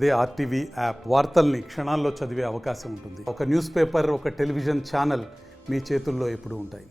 అదే RTV app వార్తల్ని క్షణాల్లో చదివే అవకాశం ఉంటుంది. ఒక న్యూస్ పేపర్, ఒక టెలివిజన్ ఛానల్ మీ చేతుల్లో ఎప్పుడూ ఉంటాయి.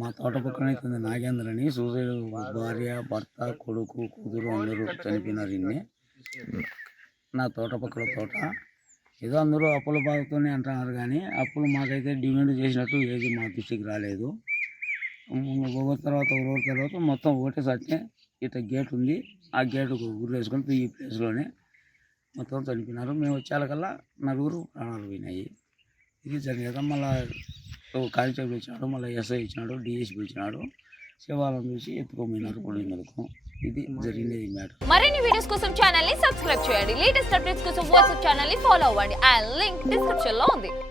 మా తోట పక్కన నాగేంద్ర అని సూసైడ్, భార్య, భర్త, కొడుకు, కూతురు అందరూ చనిపోయినారు. ఇన్ని నా తోట పక్కన తోట ఏదో అందరూ అప్పుల బాధతోనే అంటున్నారు, కానీ అప్పులు మాకైతే డిమాండ్ చేసినట్టు ఏది మా దృష్టికి రాలేదు. ఒకరి తర్వాత మొత్తం ఒకటే సట్నే ఇట్లా గేట్ ఉంది, ఆ గేటుకు గుర్రు వేసుకొని ఈ ప్లేస్లోనే మొత్తం చనిపోయినారు. మేము వచ్చేకల్లా నలుగురు ప్రాణాలు పోయినాయి. ఇది జరిగేదా మళ్ళీ కానిస్టేబుల్ ఇచ్చినాడు, మళ్ళీ ఎస్ఐ ఇచ్చినాడు, డిఎస్పీ ఇచ్చినాడు. శివాలను చూసి ఎత్తుకోపోయినారు కొండ మీదకు. ఇది జరిగినది మ్యాటర్. మరిన్ని వీడియోస్ కోసం ఛానల్ ని సబ్స్క్రైబ్ చేయండి. లేటెస్ట్ అప్డేట్స్ కోసం వాట్సాప్ ఛానల్ ని ఫాలో అవ్వండి. ఆ లింక్ డిస్క్రిప్షన్ లో ఉంది.